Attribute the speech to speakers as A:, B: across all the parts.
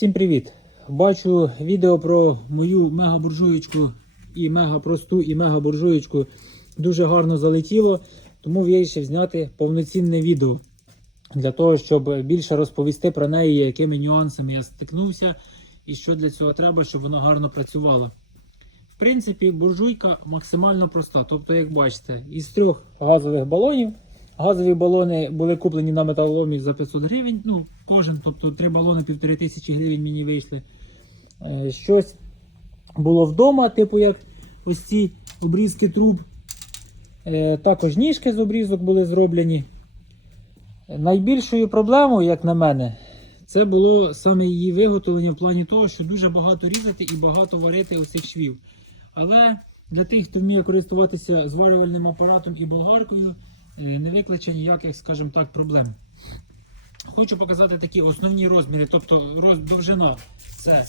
A: Всім привіт! Бачу відео про мою мегабуржуєчку і мегапросту, і мегабуржуєчку дуже гарно залетіло, тому вирішив зняти повноцінне відео для того, щоб більше розповісти про неї, якими нюансами я стикнувся і що для цього треба, щоб вона гарно працювала. В принципі, буржуйка максимально проста. Тобто, як бачите, із трьох газових балонів. Газові балони були куплені на металоломі за 500 гривень. Ну, кожен, тобто три балони півтори тисячі гривень мені вийшли. Е, Щось було вдома, типу як ось ці обрізки труб. Е, Також ніжки з обрізок були зроблені. Найбільшою проблемою, як на мене, це було саме її виготовлення в плані того, що дуже багато різати і багато варити оцих швів. Але для тих, хто вміє користуватися зварювальним апаратом і болгаркою, е, не викличе ніяких, скажімо так, проблем. Хочу показати такі основні розміри, тобто роз, довжина це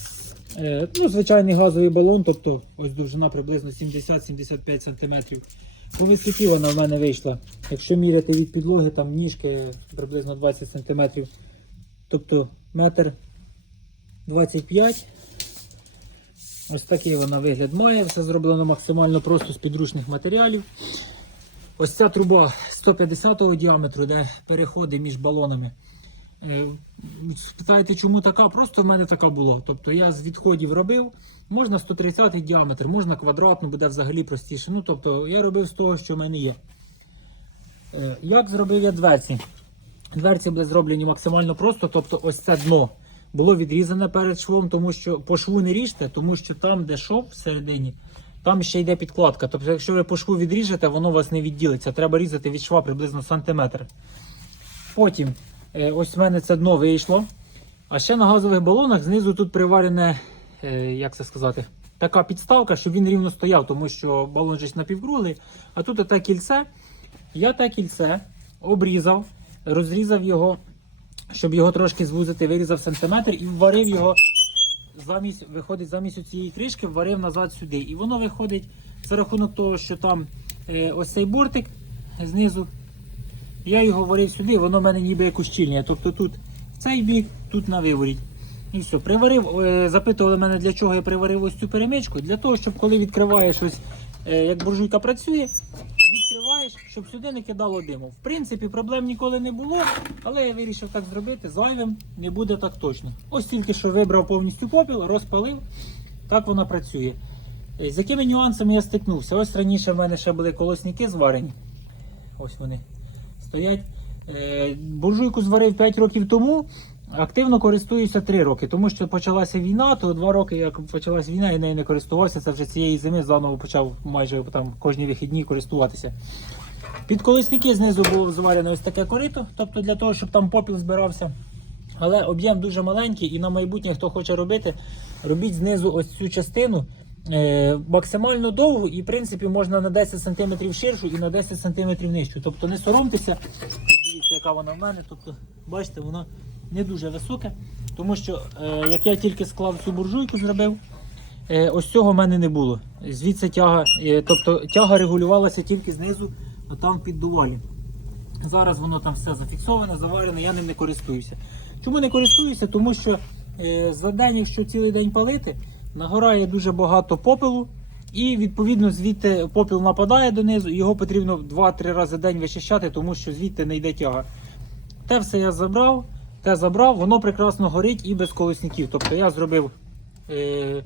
A: е, ну, звичайний газовий балон, тобто ось довжина приблизно 70-75 см. По висоті вона в мене вийшла. Якщо міряти від підлоги, там ніжки приблизно 20 см. Тобто метр 25 Ось такий вона вигляд має. Все зроблено максимально просто з підручних матеріалів. Ось ця труба 150 діаметру, де переходи між балонами. Е, Спитаєте, чому така? Просто в мене така була. Тобто я з відходів робив. Можна 130 діаметр, можна квадратну, буде взагалі простіше. Ну, тобто я робив з того, що в мене є. Е, Як зробив я дверці? Дверці були зроблені максимально просто, тобто ось це дно було відрізане перед швом, тому що по шву не ріжте, тому що там, де шов всередині, там ще йде підкладка. Тобто, якщо ви по шву відріжете, воно у вас не відділиться. Треба різати від шва приблизно сантиметр. Потім, ось в мене це дно вийшло. А ще на газових балонах знизу тут приварене, е, як це сказати, така підставка, щоб він рівно стояв, тому що балон же напівкруглий. А тут оте кільце. Я те кільце обрізав, розрізав його, щоб його трошки звузити, вирізав сантиметр і вварив його замість, виходить замість цієї кришки, вварив назад сюди. І воно виходить за рахунок того, що там е, ось цей бортик знизу. Я його варив сюди, воно в мене ніби як ущільнює. Тобто тут цей бік, тут на виворіть. І все, приварив, е, запитували мене, для чого я приварив ось цю перемичку. Для того, щоб коли відкриваєш ось, е, як буржуйка працює, відкриваєш, щоб сюди не кидало диму. В принципі, проблем ніколи не було, але я вирішив так зробити. Зайвим не буде так точно. Ось тільки що вибрав повністю попіл, розпалив, так вона працює. Е, З якими нюансами я стикнувся? Ось раніше в мене ще були колосники зварені. Ось вони стоять. Е, Буржуйку зварив 5 років тому. Активно користуюся 3 роки, тому що почалася війна, то 2 роки, як почалася війна, я нею не користувався. Це вже цієї зими заново почав майже там кожні вихідні користуватися. Під колесники знизу було зварене ось таке корито, тобто для того, щоб там попіл збирався. Але об'єм дуже маленький і на майбутнє, хто хоче робити, робіть знизу ось цю частину максимально довгу і в принципі можна на 10 см ширшу і на 10 см нижчу. Тобто не соромтеся, дивіться, яка вона в мене. Тобто, бачите, вона не дуже високе, тому що е, як я тільки склав цю буржуйку, зробив, е, ось цього в мене не було. Звідси тяга, е, тобто тяга регулювалася тільки знизу, а там під доволі. Зараз воно там все зафіксоване, заварене, я ним не користуюся. Чому не користуюся? Тому що е, за день, якщо цілий день палити, нагорає дуже багато попелу. І відповідно звідти попіл нападає донизу, його потрібно 2-3 рази в день вичищати, тому що звідти не йде тяга. Те все я забрав, те забрав, воно прекрасно горить і без колесників. Тобто я зробив е,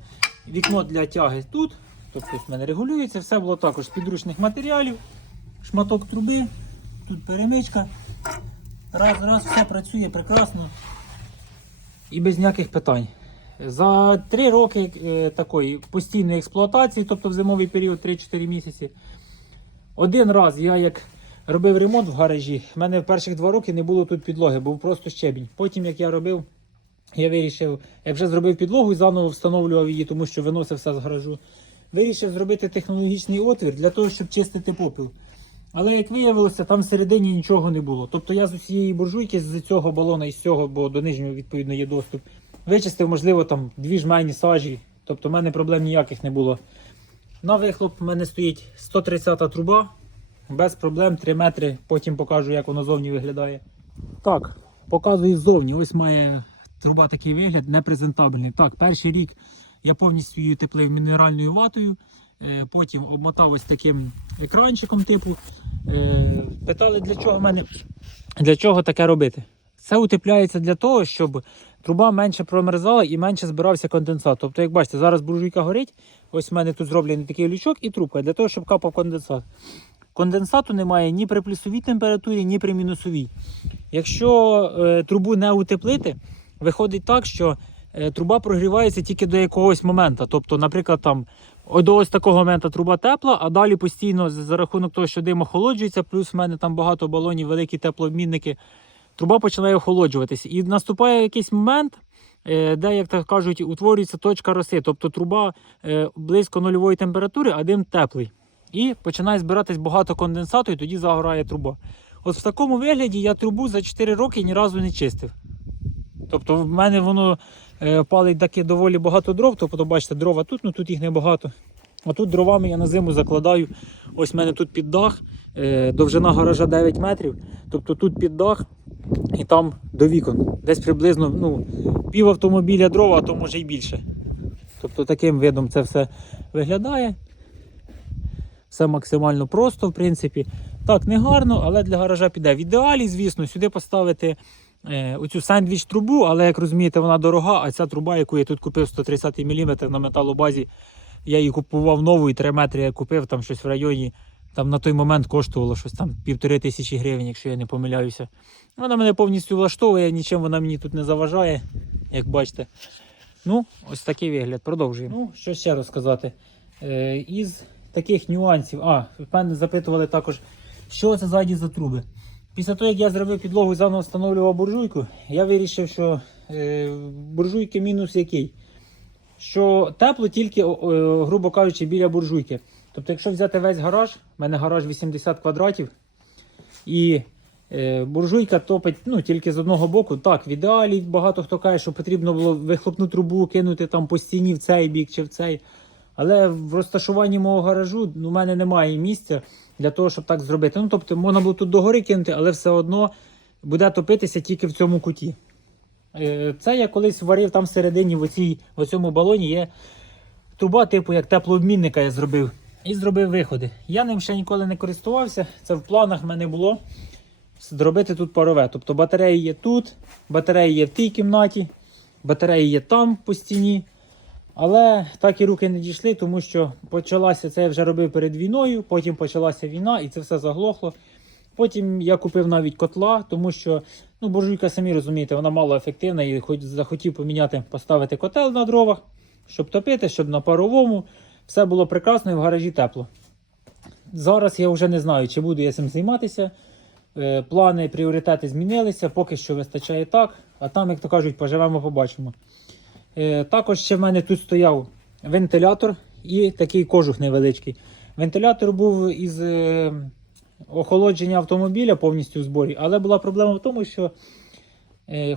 A: вікно для тяги тут. Тобто в мене регулюється, все було також з підручних матеріалів, шматок труби, тут перемичка. Раз, раз, все працює прекрасно і без ніяких питань. За 3 роки е, такої постійної експлуатації, тобто в зимовий період 3-4 місяці, один раз я як робив ремонт в гаражі, в мене в перших 2 роки не було тут підлоги, був просто щебінь. Потім, як я робив, я вирішив, як вже зробив підлогу і заново встановлював її, тому що виносив все з гаражу. Вирішив зробити технологічний отвір для того, щоб чистити попіл. Але як виявилося, там всередині нічого не було. Тобто я з усієї буржуйки, з цього балона і з цього, бо до нижнього відповідно є доступ, вичистив, можливо, там дві жмені сажі. Тобто в мене проблем ніяких не було. На вихлоп в мене стоїть 130 труба, без проблем 3 метри. Потім покажу, як воно зовні виглядає. Так, показую ззовні. Ось має Труба такий вигляд непрезентабельний. Так, перший рік я повністю її теплив мінеральною ватою. е, Потім обмотав ось таким екранчиком типу. Е, Питали, для чого мене для чого таке робити? Це утепляється для того, щоб труба менше промерзала і менше збирався конденсат. Тобто, як бачите, зараз буржуйка горить. Ось в мене тут зроблений такий лючок і трубка для того, щоб капав конденсат. Конденсату немає ні при плюсовій температурі, ні при мінусовій. Якщо е, трубу не утеплити, виходить так, що е, труба прогрівається тільки до якогось моменту. Тобто, наприклад, там до ось такого моменту труба тепла, а далі постійно за рахунок того, що дим охолоджується, плюс в мене там багато балонів, великі теплообмінники, труба починає охолоджуватися. І наступає якийсь момент, е, де, як так кажуть, утворюється точка роси. Тобто труба е, близько нульової температури, а дим теплий. І починає збиратись багато конденсату, і тоді загорає труба. От в такому вигляді я трубу за 4 роки ні разу не чистив. Тобто в мене воно е, палить таке доволі багато дров, тобто бачите, дрова тут, ну тут їх небагато. А тут дровами я на зиму закладаю. Ось в мене тут під дах, довжина гаража 9 метрів. Тобто тут під дах і там до вікон. Десь приблизно ну, пів автомобіля дрова, а то може й більше. Тобто таким видом це все виглядає. Все максимально просто, в принципі. Так, не гарно, але для гаража піде. В ідеалі, звісно, сюди поставити е, оцю сендвіч трубу, але як розумієте, вона дорога, а ця труба, яку я тут купив 130 мм на металобазі, я її купував нову і 3 метри я купив там щось в районі. Там на той момент коштувало щось там півтори тисячі гривень, якщо я не помиляюся. Вона мене повністю влаштовує, нічим вона мені тут не заважає, як бачите. Ну, ось такий вигляд. Продовжуємо. Ну, що ще розказати? Е, із таких нюансів. А, мене запитували також, що це ззаді за труби. Після того, як я зробив підлогу і заново встановлював буржуйку, я вирішив, що е, буржуйки мінус який? Що тепло тільки, о, грубо кажучи, біля буржуйки. Тобто, якщо взяти весь гараж, в мене гараж 80 квадратів, і е, буржуйка топить ну, тільки з одного боку. Так, в ідеалі багато хто каже, що потрібно було вихлопну трубу кинути там по стіні в цей бік чи в цей. Але в розташуванні мого гаражу ну, у мене немає місця для того, щоб так зробити. Ну, тобто, можна було тут догори кинути, але все одно буде топитися тільки в цьому куті. Е, Це я колись варив там всередині, в, оцій, в цьому балоні є труба, типу як теплообмінника я зробив. І зробив виходи. Я ним ще ніколи не користувався. Це в планах в мене було зробити тут парове. Тобто батареї є тут, батареї є в тій кімнаті, батареї є там по стіні. Але так і руки не дійшли, тому що почалася це я вже робив перед війною, потім почалася війна і це все заглохло. Потім я купив навіть котла, тому що ну, буржуйка, самі розумієте, вона мало ефективна і хоч захотів поміняти, поставити котел на дровах, щоб топити, щоб на паровому. Все було прекрасно і в гаражі тепло. Зараз я вже не знаю, чи буду я цим займатися. Е, Плани, пріоритети змінилися, поки що вистачає так, а там, як то кажуть, поживемо, побачимо. Е, Також ще в мене тут стояв вентилятор і такий кожух невеличкий. Вентилятор був із е, охолодження автомобіля повністю в зборі, але була проблема в тому, що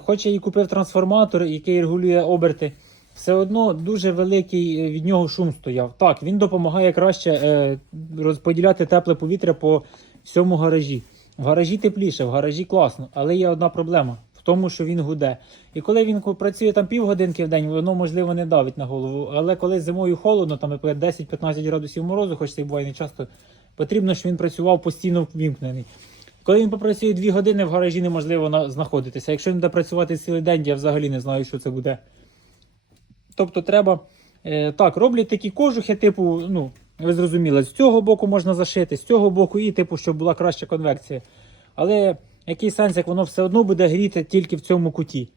A: хоч я і купив трансформатор, який регулює оберти, все одно дуже великий від нього шум стояв. Так, він допомагає краще розподіляти тепле повітря по всьому гаражі. В гаражі тепліше, в гаражі класно, але є одна проблема в тому, що він гуде. І коли він працює там півгодинки в день, воно можливо не давить на голову. Але коли зимою холодно, там наприклад, 10-15 градусів морозу, хоч це буває не часто, потрібно, щоб він працював постійно ввімкнений. Коли він попрацює 2 години, в гаражі неможливо знаходитися. Якщо він буде працювати цілий день, я взагалі не знаю, що це буде. Тобто треба. Е, так, роблять такі кожухи, типу, ну, ви зрозуміли, з цього боку можна зашити, з цього боку, і типу, щоб була краща конвекція. Але який сенс, як воно все одно буде гріти тільки в цьому куті.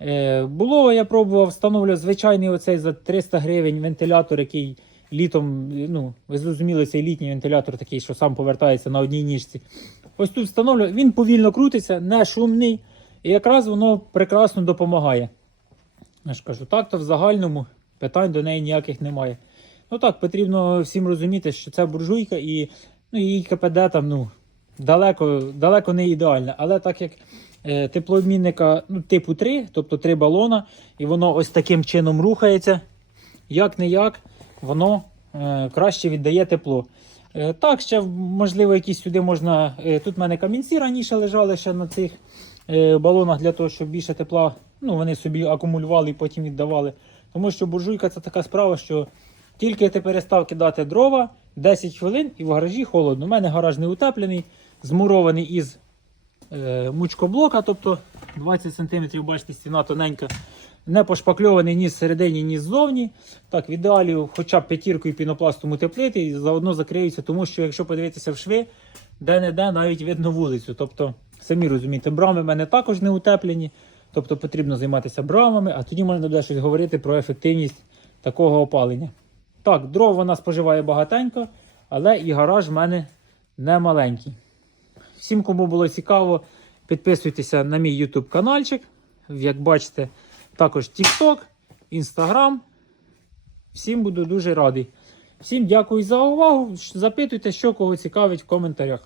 A: Е, було, я пробував, встановлював звичайний оцей за 300 гривень вентилятор, який літом, ну, ви зрозуміли, цей літній вентилятор такий, що сам повертається на одній ніжці. Ось тут встановлюю, він повільно крутиться, не шумний, і якраз воно прекрасно допомагає. Я ж кажу, так то в загальному питань до неї ніяких немає. Ну так, потрібно всім розуміти, що це буржуйка і ну, її КПД там ну, далеко, далеко не ідеальне. Але так як е, теплообмінника ну, типу 3, тобто 3 балона, і воно ось таким чином рухається, як не як, воно е, краще віддає тепло. Е, так, ще можливо, якісь сюди можна. Е, тут в мене камінці раніше лежали ще на цих е, балонах для того, щоб більше тепла ну, вони собі акумулювали і потім віддавали. Тому що буржуйка це така справа, що тільки ти перестав кидати дрова, 10 хвилин і в гаражі холодно. У мене гараж не утеплений, змурований із е, мучкоблока, тобто 20 см, бачите, стіна тоненька. Не пошпакльований ні зсередині, ні ззовні. Так, в ідеалі хоча б п'ятіркою пінопластом утеплити і заодно закриються, тому що якщо подивитися в шви, де-не-де навіть видно вулицю. Тобто, самі розумієте, брами в мене також не утеплені. Тобто потрібно займатися брамами, а тоді можна буде щось говорити про ефективність такого опалення. Так, дров вона споживає багатенько, але і гараж в мене не маленький. Всім, кому було цікаво, підписуйтеся на мій YouTube каналчик. Як бачите, також TikTok, Instagram. Всім буду дуже радий. Всім дякую за увагу. Запитуйте, що кого цікавить в коментарях.